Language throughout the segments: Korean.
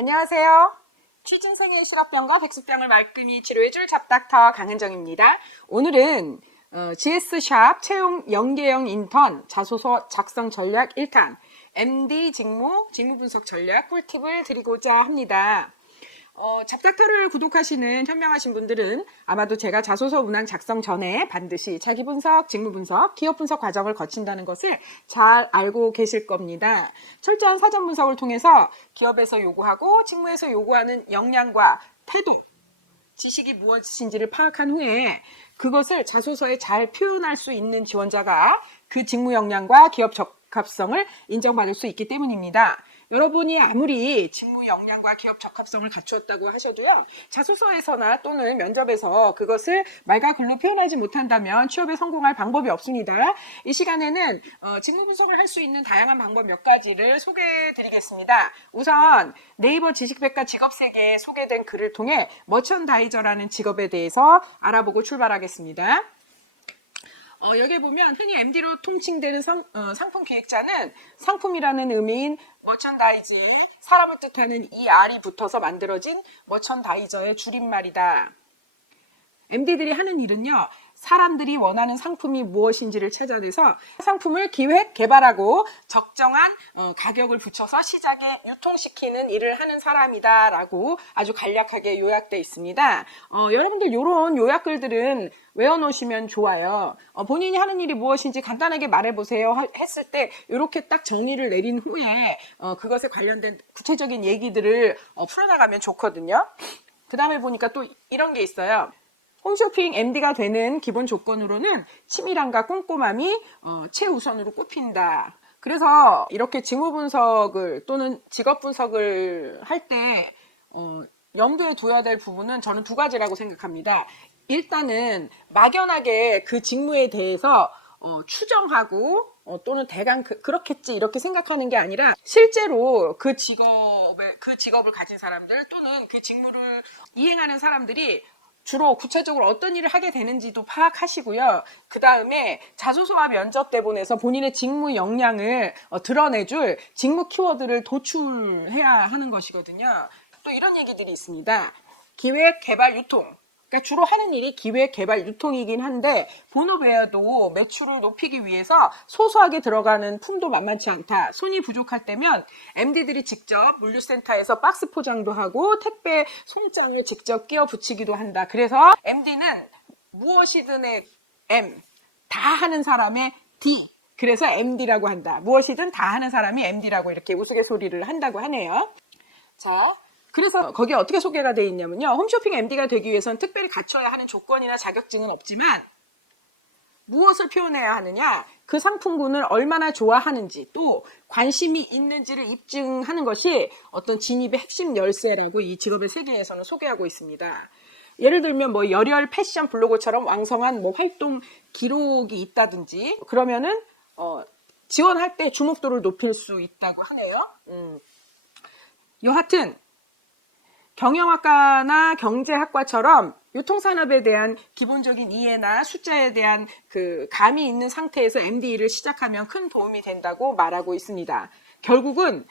안녕하세요. 취진생의 실업병과 백수병을 말끔히 치료해줄 잡닥터 강은정입니다. 오늘은 GS샵 채용 연계형 인턴 자소서 작성 전략 1탄 MD 직무 분석 전략 꿀팁을 드리고자 합니다. 잡닥터를 구독하시는 현명하신 분들은 아마도 제가 자소서 문항 작성 전에 반드시 자기 분석, 직무 분석, 기업 분석 과정을 거친다는 것을 잘 알고 계실 겁니다. 철저한 사전 분석을 통해서 기업에서 요구하고 직무에서 요구하는 역량과 태도, 지식이 무엇인지를 파악한 후에 그것을 자소서에 잘 표현할 수 있는 지원자가 그 직무 역량과 기업 적합성을 인정받을 수 있기 때문입니다. 여러분이 아무리 직무 역량과 기업 적합성을 갖추었다고 하셔도요, 자소서에서나 또는 면접에서 그것을 말과 글로 표현하지 못한다면 취업에 성공할 방법이 없습니다. 이 시간에는 직무 분석을 할 수 있는 다양한 방법 몇 가지를 소개해 드리겠습니다. 우선 네이버 지식백과 직업세계에 소개된 글을 통해 머천다이저라는 직업에 대해서 알아보고 출발하겠습니다. 여기에 보면 흔히 MD로 통칭되는 상품 기획자는 상품이라는 의미인 머천다이즈에 사람을 뜻하는 ER이 붙어서 만들어진 머천다이저의 줄임말이다. MD들이 하는 일은요, 사람들이 원하는 상품이 무엇인지를 찾아내서 상품을 기획, 개발하고 적정한 가격을 붙여서 시장에 유통시키는 일을 하는 사람이다 라고 아주 간략하게 요약되어 있습니다. 여러분들 이런 요약글들은 외워놓으시면 좋아요. 본인이 하는 일이 무엇인지 간단하게 말해보세요 했을 때 이렇게 딱 정리를 내린 후에 그것에 관련된 구체적인 얘기들을 풀어나가면 좋거든요. 그 다음에 보니까 또 이런 게 있어요. 홈쇼핑 MD가 되는 기본 조건으로는 치밀함과 꼼꼼함이 최우선으로 꼽힌다. 그래서 이렇게 직무 분석을 또는 직업 분석을 할 때 염두에 둬야 될 부분은 저는 두 가지라고 생각합니다. 일단은 막연하게 그 직무에 대해서 추정하고 또는 대강 그렇겠지 이렇게 생각하는 게 아니라 실제로 그 직업을 가진 사람들 또는 그 직무를 이행하는 사람들이 주로 구체적으로 어떤 일을 하게 되는지도 파악하시고요. 그 다음에 자소서와 면접 대본에서 본인의 직무 역량을 드러내줄 직무 키워드를 도출해야 하는 것이거든요. 또 이런 얘기들이 있습니다. 기획, 개발, 유통. 그러니까 주로 하는 일이 기획, 개발, 유통이긴 한데 본업 외에도 매출을 높이기 위해서 소소하게 들어가는 품도 만만치 않다. 손이 부족할 때면 MD들이 직접 물류센터에서 박스 포장도 하고 택배 송장을 직접 끼워 붙이기도 한다. 그래서 MD는 무엇이든의 M, 다 하는 사람의 D. 그래서 MD라고 한다. 무엇이든 다 하는 사람이 MD라고 이렇게 우스갯소리를 한다고 하네요. 자, 그래서 거기에 어떻게 소개가 되어 있냐면요. 홈쇼핑 MD가 되기 위해서는 특별히 갖춰야 하는 조건이나 자격증은 없지만 무엇을 표현해야 하느냐, 그 상품군을 얼마나 좋아하는지 또 관심이 있는지를 입증하는 것이 어떤 진입의 핵심 열쇠라고 이 직업의 세계에서는 소개하고 있습니다. 예를 들면 뭐 열혈 패션 블로거처럼 왕성한 뭐 활동 기록이 있다든지 그러면은 지원할 때 주목도를 높일 수 있다고 하네요. 여하튼 경영학과나 경제학과처럼 유통산업에 대한 기본적인 이해나 숫자에 대한 그 감이 있는 상태에서 MD를 시작하면 큰 도움이 된다고 말하고 있습니다. 결국은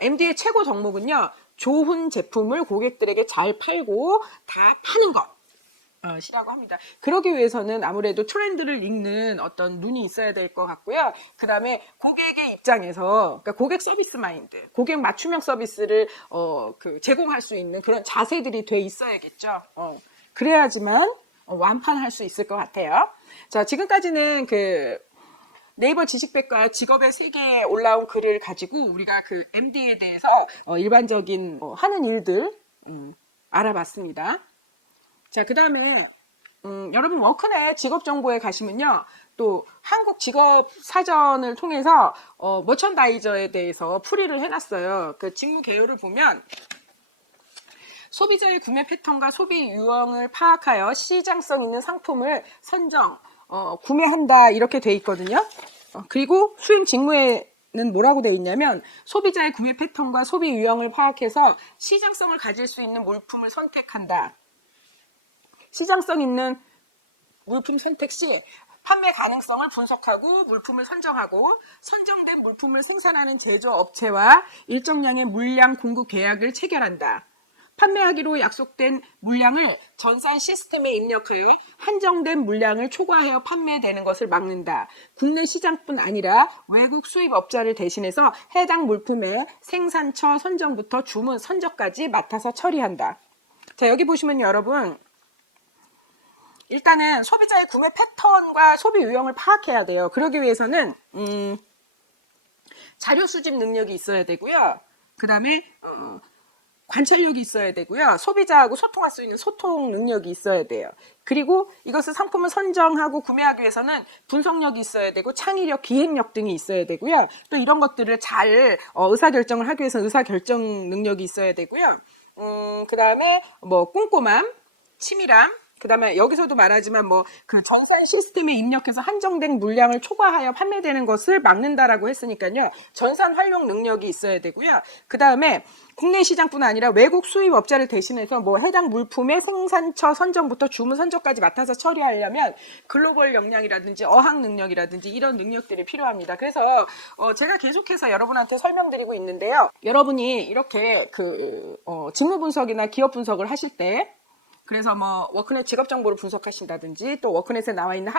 MD의 최고 덕목은요, 좋은 제품을 고객들에게 잘 팔고 다 파는 것. 시라고 합니다. 그러기 위해서는 아무래도 트렌드를 읽는 어떤 눈이 있어야 될 것 같고요. 그 다음에 고객의 입장에서, 그러니까 고객 서비스 마인드, 고객 맞춤형 서비스를 제공할 수 있는 그런 자세들이 돼 있어야겠죠. 그래야지만 완판할 수 있을 것 같아요. 자, 지금까지는 그 네이버 지식백과 직업의 세계에 올라온 글을 가지고 우리가 그 MD에 대해서 일반적인 하는 일들 알아봤습니다. 자, 그 다음에 여러분 워크넷 직업정보에 가시면요, 또 한국 직업 사전을 통해서 머천다이저에 대해서 풀이를 해놨어요. 그 직무 개요를 보면 소비자의 구매 패턴과 소비 유형을 파악하여 시장성 있는 상품을 선정, 구매한다 이렇게 돼 있거든요. 그리고 수행 직무에는 뭐라고 돼 있냐면 소비자의 구매 패턴과 소비 유형을 파악해서 시장성을 가질 수 있는 물품을 선택한다. 시장성 있는 물품 선택 시 판매 가능성을 분석하고 물품을 선정하고 선정된 물품을 생산하는 제조업체와 일정량의 물량 공급 계약을 체결한다. 판매하기로 약속된 물량을 전산 시스템에 입력하여 한정된 물량을 초과하여 판매되는 것을 막는다. 국내 시장뿐 아니라 외국 수입업자를 대신해서 해당 물품의 생산처 선정부터 주문 선적까지 맡아서 처리한다. 자, 여기 보시면 여러분, 일단은 소비자의 구매 패턴과 소비 유형을 파악해야 돼요. 그러기 위해서는 자료 수집 능력이 있어야 되고요. 그 다음에 관찰력이 있어야 되고요. 소비자하고 소통할 수 있는 소통 능력이 있어야 돼요. 그리고 이것을 상품을 선정하고 구매하기 위해서는 분석력이 있어야 되고 창의력, 기획력 등이 있어야 되고요. 또 이런 것들을 잘 의사결정을 하기 위해서 의사결정 능력이 있어야 되고요. 그 다음에 뭐 꼼꼼함, 치밀함, 그 다음에 여기서도 말하지만 뭐 그 전산 시스템에 입력해서 한정된 물량을 초과하여 판매되는 것을 막는다라고 했으니까요. 전산 활용 능력이 있어야 되고요. 그 다음에 국내 시장뿐 아니라 외국 수입 업자를 대신해서 뭐 해당 물품의 생산처 선정부터 주문 선정까지 맡아서 처리하려면 글로벌 역량이라든지 어학 능력이라든지 이런 능력들이 필요합니다. 그래서 제가 계속해서 여러분한테 설명드리고 있는데요. 여러분이 이렇게 직무 분석이나 기업 분석을 하실 때 그래서 뭐 워크넷 직업 정보를 분석하신다든지 또 워크넷에 나와 있는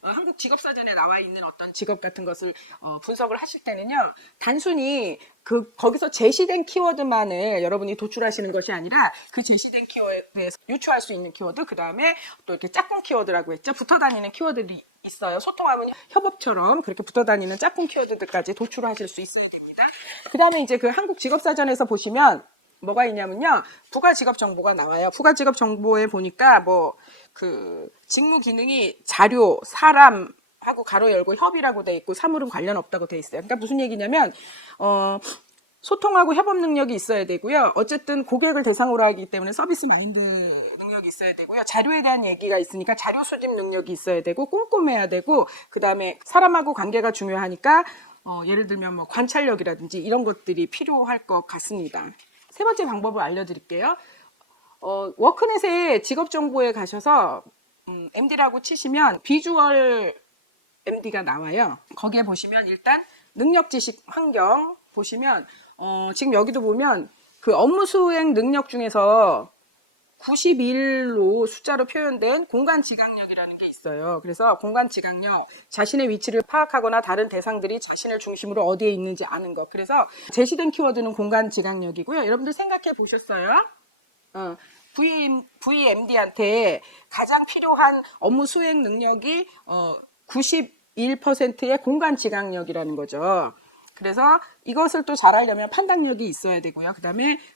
한국 직업사전에 나와 있는 어떤 직업 같은 것을 분석을 하실 때는요. 단순히 거기서 제시된 키워드만을 여러분이 도출하시는 것이 아니라 그 제시된 키워드에서 유추할 수 있는 키워드, 그 다음에 또 이렇게 짝꿍 키워드라고 했죠. 붙어 다니는 키워드들이 있어요. 소통하면 협업처럼 그렇게 붙어 다니는 짝꿍 키워드들까지 도출하실 수 있어야 됩니다. 그 다음에 이제 그 한국 직업사전에서 보시면 뭐가 있냐면요. 부가 직업 정보가 나와요. 부가 직업 정보에 보니까 뭐 직무 기능이 자료, 사람하고 가로 열고 협이라고 돼 있고 사물은 관련 없다고 돼 있어요. 그러니까 무슨 얘기냐면 소통하고 협업 능력이 있어야 되고요. 어쨌든 고객을 대상으로 하기 때문에 서비스 마인드 능력이 있어야 되고요. 자료에 대한 얘기가 있으니까 자료 수집 능력이 있어야 되고 꼼꼼해야 되고 그다음에 사람하고 관계가 중요하니까 예를 들면 뭐 관찰력이라든지 이런 것들이 필요할 것 같습니다. 세 번째 방법을 알려드릴게요. 워크넷에 직업정보에 가셔서 MD라고 치시면 비주얼 MD가 나와요. 거기에 보시면 일단 능력지식 환경 보시면 지금 여기도 보면 그 업무 수행 능력 중에서 91로 숫자로 표현된 공간 지각력이라는 게 있어요. 그래서 공간 지각력, 자신의 위치를 파악하거나 다른 대상들이 자신을 중심으로 어디에 있는지 아는 것. 그래서 제시된 키워드는 공간 지각력이고요. 여러분들 생각해 보셨어요? VMD한테 가장 필요한 업무 수행 능력이 91%의 공간 지각력이라는 거죠. 그래서 이것을 또 잘하려면 판단력이 있어야 되고요.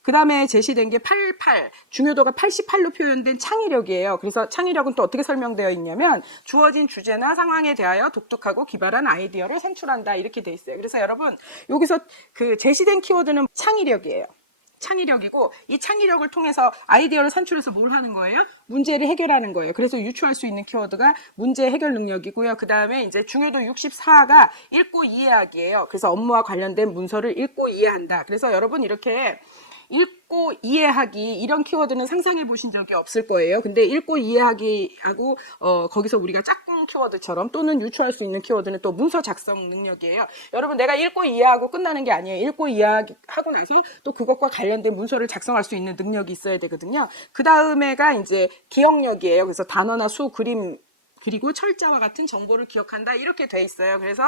그 다음에 제시된 게 88, 중요도가 88로 표현된 창의력이에요. 그래서 창의력은 또 어떻게 설명되어 있냐면 주어진 주제나 상황에 대하여 독특하고 기발한 아이디어를 산출한다 이렇게 돼 있어요. 그래서 여러분 여기서 그 제시된 키워드는 창의력이에요. 창의력이고 이 창의력을 통해서 아이디어를 산출해서 뭘 하는 거예요? 문제를 해결하는 거예요. 그래서 유추할 수 있는 키워드가 문제 해결 능력이고요. 그 다음에 이제 중요도 64가 읽고 이해하기예요. 그래서 업무와 관련된 문서를 읽고 이해한다. 그래서 여러분 이렇게 읽고 이해하기 이런 키워드는 상상해 보신 적이 없을 거예요. 근데 읽고 이해하기하고 거기서 우리가 짝꿍 키워드처럼 또는 유추할 수 있는 키워드는 또 문서 작성 능력이에요. 여러분 내가 읽고 이해하고 끝나는 게 아니에요. 읽고 이해하고 나서 또 그것과 관련된 문서를 작성할 수 있는 능력이 있어야 되거든요. 그 다음에가 이제 기억력이에요. 그래서 단어나 수, 그림 그리고 철자와 같은 정보를 기억한다 이렇게 돼 있어요. 그래서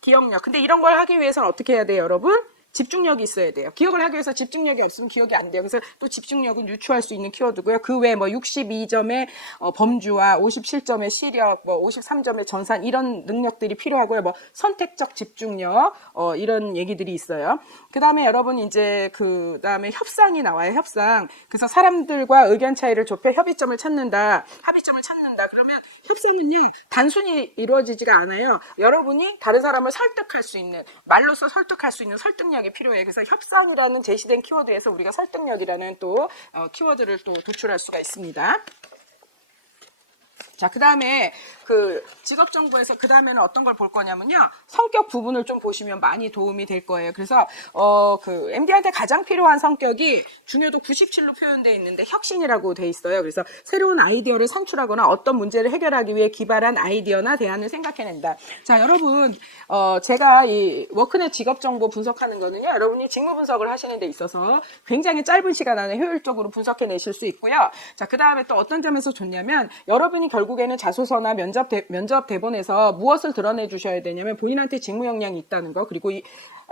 기억력. 근데 이런 걸 하기 위해서는 어떻게 해야 돼요, 여러분? 집중력이 있어야 돼요. 기억을 하기 위해서 집중력이 없으면 기억이 안 돼요. 그래서 또 집중력은 유추할 수 있는 키워드고요. 그 외에 뭐 62점의 범주와 57점의 시력, 뭐 53점의 전산 이런 능력들이 필요하고요. 뭐 선택적 집중력 이런 얘기들이 있어요. 그 다음에 여러분 이제 그 다음에 협상이 나와요. 협상. 그래서 사람들과 의견 차이를 좁혀 협의점을 찾는다. 합의점을 찾는다. 그러면 협상은요 단순히 이루어지지가 않아요. 여러분이 다른 사람을 설득할 수 있는 말로써 설득할 수 있는 설득력이 필요해요. 그래서 협상이라는 제시된 키워드에서 우리가 설득력이라는 또 키워드를 또 도출할 수가 있습니다. 자, 그 다음에 그 직업정보에서 그 다음에는 어떤 걸 볼 거냐면요. 성격 부분을 좀 보시면 많이 도움이 될 거예요. 그래서, 그 MD한테 가장 필요한 성격이 중요도 97로 표현되어 있는데 혁신이라고 돼 있어요. 그래서 새로운 아이디어를 산출하거나 어떤 문제를 해결하기 위해 기발한 아이디어나 대안을 생각해낸다. 자, 여러분, 제가 이 워크넷 직업정보 분석하는 거는요. 여러분이 직무 분석을 하시는 데 있어서 굉장히 짧은 시간 안에 효율적으로 분석해내실 수 있고요. 자, 그 다음에 또 어떤 점에서 좋냐면 여러분이 결국에는 자소서나 면접 대본에서 무엇을 드러내 주셔야 되냐면 본인한테 직무 역량이 있다는 거, 그리고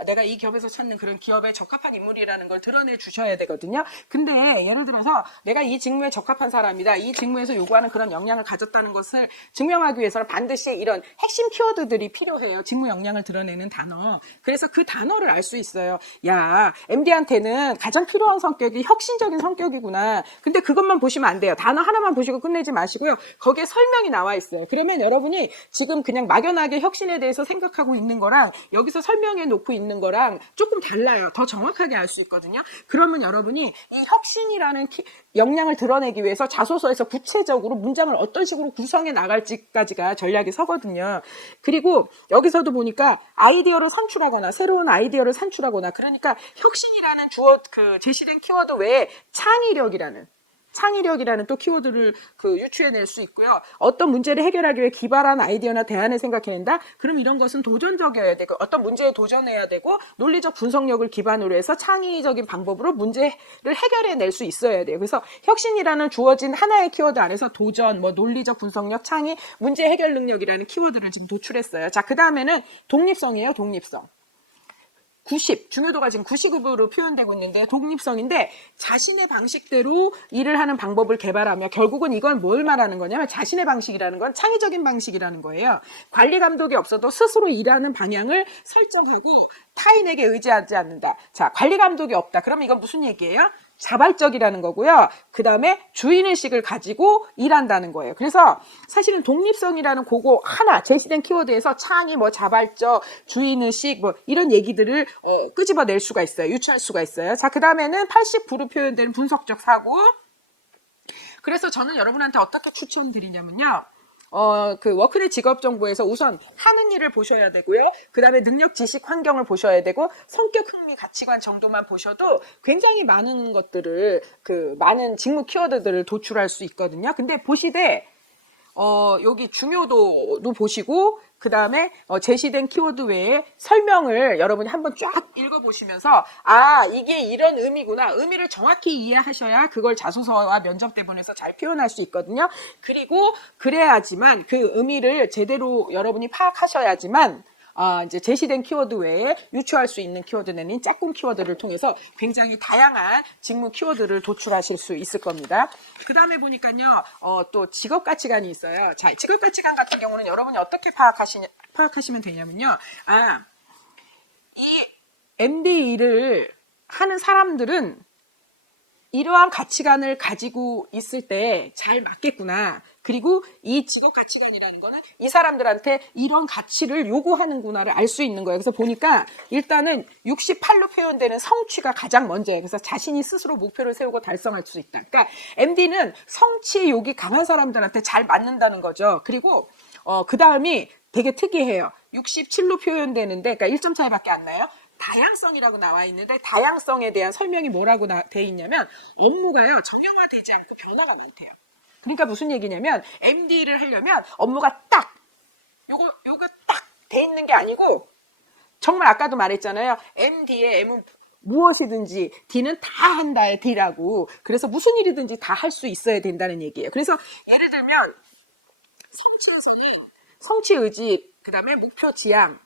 내가 이 기업에서 찾는 그런 기업에 적합한 인물이라는 걸 드러내 주셔야 되거든요. 근데 예를 들어서 내가 이 직무에 적합한 사람이다, 이 직무에서 요구하는 그런 역량을 가졌다는 것을 증명하기 위해서는 반드시 이런 핵심 키워드들이 필요해요. 직무 역량을 드러내는 단어. 그래서 그 단어를 알 수 있어요. 야, MD한테는 가장 필요한 성격이 혁신적인 성격이구나. 근데 그것만 보시면 안 돼요. 단어 하나만 보시고 끝내지 마시고요. 거기에 설명이 나와 있어요. 그러면 여러분이 지금 그냥 막연하게 혁신에 대해서 생각하고 있는 거랑 여기서 설명해 놓고 있는 거랑 조금 달라요. 더 정확하게 알 수 있거든요. 그러면 여러분이 이 혁신이라는 역량을 드러내기 위해서 자소서에서 구체적으로 문장을 어떤 식으로 구성해 나갈지까지가 전략이 서거든요. 그리고 여기서도 보니까 아이디어를 산출하거나 새로운 아이디어를 산출하거나, 그러니까 혁신이라는 제시된 키워드 외에 창의력이라는 또 키워드를 유추해낼 수 있고요. 어떤 문제를 해결하기 위해 기발한 아이디어나 대안을 생각해낸다? 그럼 이런 것은 도전적이어야 되고 어떤 문제에 도전해야 되고 논리적 분석력을 기반으로 해서 창의적인 방법으로 문제를 해결해낼 수 있어야 돼요. 그래서 혁신이라는 주어진 하나의 키워드 안에서 도전, 논리적 분석력, 창의, 문제 해결 능력이라는 키워드를 지금 도출했어요. 자, 그 다음에는 독립성이에요. 독립성. 90, 중요도가 지금 90으로 표현되고 있는데 독립성인데 자신의 방식대로 일을 하는 방법을 개발하며, 결국은 이건 뭘 말하는 거냐면 자신의 방식이라는 건 창의적인 방식이라는 거예요. 관리 감독이 없어도 스스로 일하는 방향을 설정하고 타인에게 의지하지 않는다. 자, 관리 감독이 없다. 그럼 이건 무슨 얘기예요? 자발적이라는 거고요. 그 다음에 주인의식을 가지고 일한다는 거예요. 그래서 사실은 독립성이라는 그거 하나 제시된 키워드에서 창의, 자발적, 주인의식, 이런 얘기들을 끄집어낼 수가 있어요. 유추할 수가 있어요. 자, 그 다음에는 89로 표현되는 분석적 사고. 그래서 저는 여러분한테 어떻게 추천드리냐면요. 그 워크넷 직업정보에서 우선 하는 일을 보셔야 되고요. 그 다음에 능력, 지식, 환경을 보셔야 되고, 성격, 흥미, 가치관 정도만 보셔도 굉장히 많은 것들을, 많은 직무 키워드들을 도출할 수 있거든요. 근데 보시되, 여기 중요도도 보시고, 그 다음에 제시된 키워드 외에 설명을 여러분이 한번 쫙 읽어보시면서 이게 이런 의미구나, 의미를 정확히 이해하셔야 그걸 자소서와 면접 대본에서 잘 표현할 수 있거든요. 그리고 그래야지만 그 의미를 제대로 여러분이 파악하셔야지만 이제 제시된 키워드 외에 유추할 수 있는 키워드는 짝꿍 키워드를 통해서 굉장히 다양한 직무 키워드를 도출하실 수 있을 겁니다. 그 다음에 보니까요, 또 직업 가치관이 있어요. 자, 직업 가치관 같은 경우는 여러분이 어떻게 파악하시면 되냐면요. 이 MD 일을 하는 사람들은 이러한 가치관을 가지고 있을 때 잘 맞겠구나. 그리고 이 직업 가치관이라는 거는 이 사람들한테 이런 가치를 요구하는구나를 알 수 있는 거예요. 그래서 보니까 일단은 68로 표현되는 성취가 가장 먼저예요. 그래서 자신이 스스로 목표를 세우고 달성할 수 있다. 그러니까 MD는 성취의 욕이 강한 사람들한테 잘 맞는다는 거죠. 그리고 그 다음이 되게 특이해요. 67로 표현되는데, 그러니까 1점 차이밖에 안 나요. 다양성이라고 나와 있는데, 다양성에 대한 설명이 뭐라고 돼 있냐면 업무가요 정형화되지 않고 변화가 많대요. 그러니까 무슨 얘기냐면 MD를 하려면 업무가 딱 요거 딱 돼 있는 게 아니고, 정말 아까도 말했잖아요. MD의 M은 무엇이든지, D는 다 한다의 D라고. 그래서 무슨 일이든지 다 할 수 있어야 된다는 얘기예요. 그래서 예를 들면 성취에서는 성취 의지, 그 다음에 목표 지향,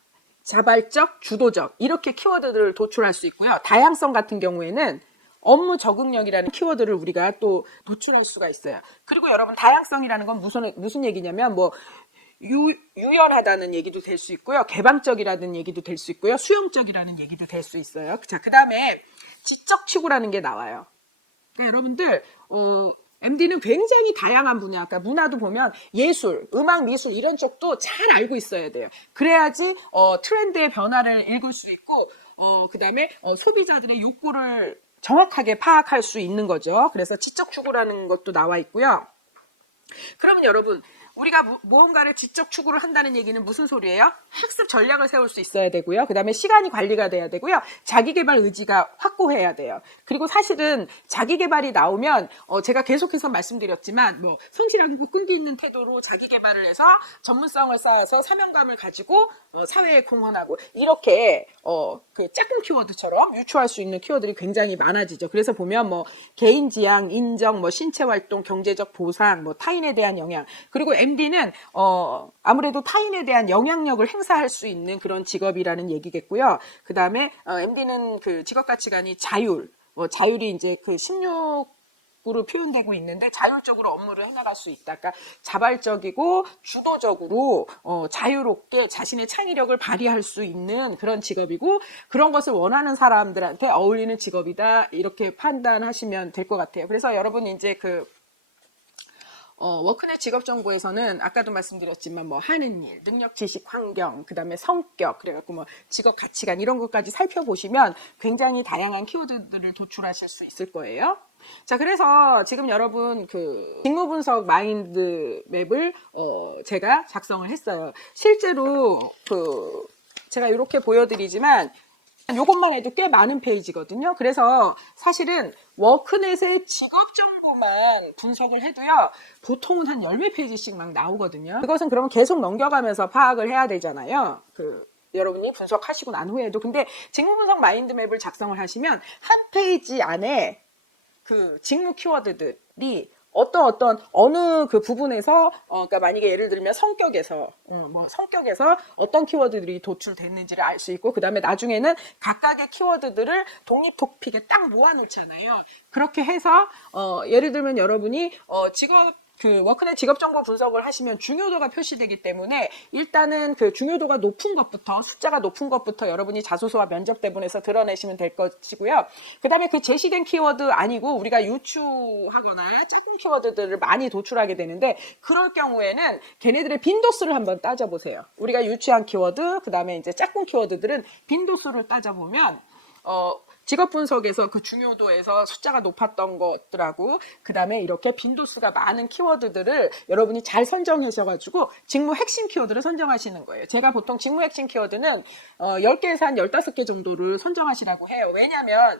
자발적, 주도적, 이렇게 키워드들을 도출할 수 있고요. 다양성 같은 경우에는 업무 적응력이라는 키워드를 우리가 또 도출할 수가 있어요. 그리고 여러분, 다양성이라는 건 무슨 얘기냐면 유연하다는 얘기도 될 수 있고요. 개방적이라는 얘기도 될 수 있고요. 수용적이라는 얘기도 될 수 있어요. 자, 그 다음에 지적 추구라는 게 나와요. 그러니까 여러분들 MD는 굉장히 다양한 분야, 그러니까 문화도 보면 예술, 음악, 미술 이런 쪽도 잘 알고 있어야 돼요. 그래야지 트렌드의 변화를 읽을 수 있고, 그 다음에 소비자들의 욕구를 정확하게 파악할 수 있는 거죠. 그래서 지적 추구라는 것도 나와 있고요. 그러면 여러분, 우리가 무언가를 지적 추구를 한다는 얘기는 무슨 소리예요? 학습 전략을 세울 수 있어야 되고요. 그 다음에 시간이 관리가 돼야 되고요. 자기개발 의지가 확고해야 돼요. 그리고 사실은 자기개발이 나오면 제가 계속해서 말씀드렸지만 뭐 성실하고 끈기 있는 태도로 자기개발을 해서 전문성을 쌓아서 사명감을 가지고 사회에 공헌하고 이렇게 그 짝꿍 키워드처럼 유추할 수 있는 키워드들이 굉장히 많아지죠. 그래서 보면 뭐 개인 지향, 인정, 뭐 신체 활동, 경제적 보상, 뭐 타인에 대한 영향. 그리고 MD는 아무래도 타인에 대한 영향력을 행사할 수 있는 그런 직업이라는 얘기겠고요. 그 다음에 MD는 그 직업 가치관이 자율. 자율이 이제 그 16으로 표현되고 있는데 자율적으로 업무를 해나갈 수 있다. 그러니까 자발적이고 주도적으로 자유롭게 자신의 창의력을 발휘할 수 있는 그런 직업이고 그런 것을 원하는 사람들한테 어울리는 직업이다. 이렇게 판단하시면 될 것 같아요. 그래서 여러분 이제 그 워크넷 직업정보에서는 아까도 말씀드렸지만 뭐 하는 일, 능력, 지식, 환경, 그 다음에 성격, 그래갖고 뭐 직업 가치관 이런 것까지 살펴보시면 굉장히 다양한 키워드들을 도출하실 수 있을 거예요. 자, 그래서 지금 여러분 그 직무 분석 마인드 맵을 제가 작성을 했어요. 실제로 그 제가 이렇게 보여드리지만 이것만 해도 꽤 많은 페이지거든요. 그래서 사실은 워크넷의 직업 정보만 분석을 해도요, 보통은 한 10몇 페이지씩 막 나오거든요. 그것은 그러면 계속 넘겨가면서 파악을 해야 되잖아요. 여러분이 분석하시고 난 후에도. 근데 직무 분석 마인드맵을 작성을 하시면 한 페이지 안에 그 직무 키워드들이 어느 그 부분에서, 그러니까 만약에 예를 들면 성격에서 어떤 키워드들이 도출됐는지를 알 수 있고, 그 다음에 나중에는 각각의 키워드들을 독립 토픽에 딱 모아놓잖아요. 그렇게 해서, 예를 들면 여러분이, 워크넷 직업정보 분석을 하시면 중요도가 표시되기 때문에 일단은 그 중요도가 높은 것부터 숫자가 높은 것부터 여러분이 자소서와 면접 대본에서 드러내시면 될 것이고요. 그 다음에 그 제시된 키워드 아니고 우리가 유추하거나 짝꿍 키워드들을 많이 도출하게 되는데 그럴 경우에는 걔네들의 빈도수를 한번 따져보세요. 우리가 유추한 키워드, 그 다음에 이제 짝꿍 키워드들은 빈도수를 따져보면 직업 분석에서 그 중요도에서 숫자가 높았던 것들하고 그 다음에 이렇게 빈도수가 많은 키워드들을 여러분이 잘 선정하셔가지고 직무 핵심 키워드를 선정하시는 거예요. 제가 보통 직무 핵심 키워드는 10개에서 한 15개 정도를 선정하시라고 해요. 왜냐하면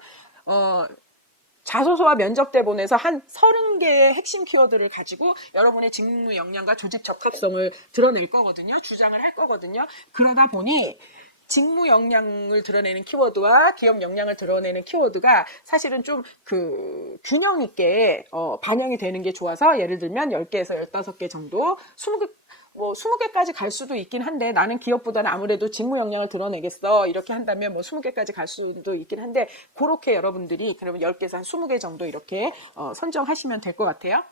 자소서와 면접 대본에서 한 30개의 핵심 키워드를 가지고 여러분의 직무 역량과 조직 적합성을 드러낼 거거든요. 주장을 할 거거든요. 그러다 보니 직무 역량을 드러내는 키워드와 기업 역량을 드러내는 키워드가 사실은 좀 그 균형 있게 반영이 되는 게 좋아서 예를 들면 10개에서 15개 정도 20개까지 갈 수도 있긴 한데 나는 기업보다는 아무래도 직무 역량을 드러내겠어 이렇게 한다면 뭐 20개까지 갈 수도 있긴 한데 그렇게 여러분들이 그러면 10개에서 한 20개 정도 이렇게 선정하시면 될 것 같아요.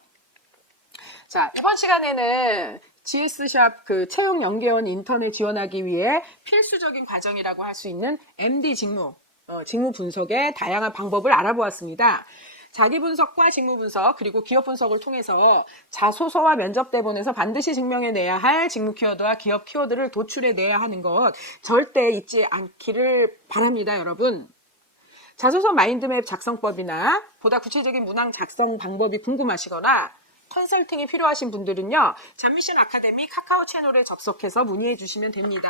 자, 이번 시간에는 GS샵 그 채용 연계원 인턴에 지원하기 위해 필수적인 과정이라고 할 수 있는 MD 직무 분석의 다양한 방법을 알아보았습니다. 자기 분석과 직무 분석 그리고 기업 분석을 통해서 자소서와 면접 대본에서 반드시 증명해내야 할 직무 키워드와 기업 키워드를 도출해내야 하는 것 절대 잊지 않기를 바랍니다, 여러분. 자소서 마인드맵 작성법이나 보다 구체적인 문항 작성 방법이 궁금하시거나 컨설팅이 필요하신 분들은요, 잡미션 아카데미 카카오 채널에 접속해서 문의해 주시면 됩니다.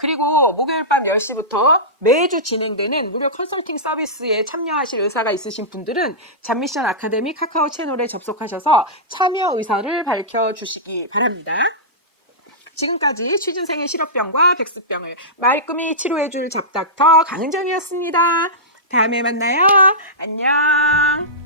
그리고 목요일 밤 10시부터 매주 진행되는 무료 컨설팅 서비스에 참여하실 의사가 있으신 분들은 잡미션 아카데미 카카오 채널에 접속하셔서 참여 의사를 밝혀주시기 바랍니다. 지금까지 취준생의 실업병과 백수병을 말끔히 치료해줄 잡닥터 강은정이었습니다. 다음에 만나요. 안녕.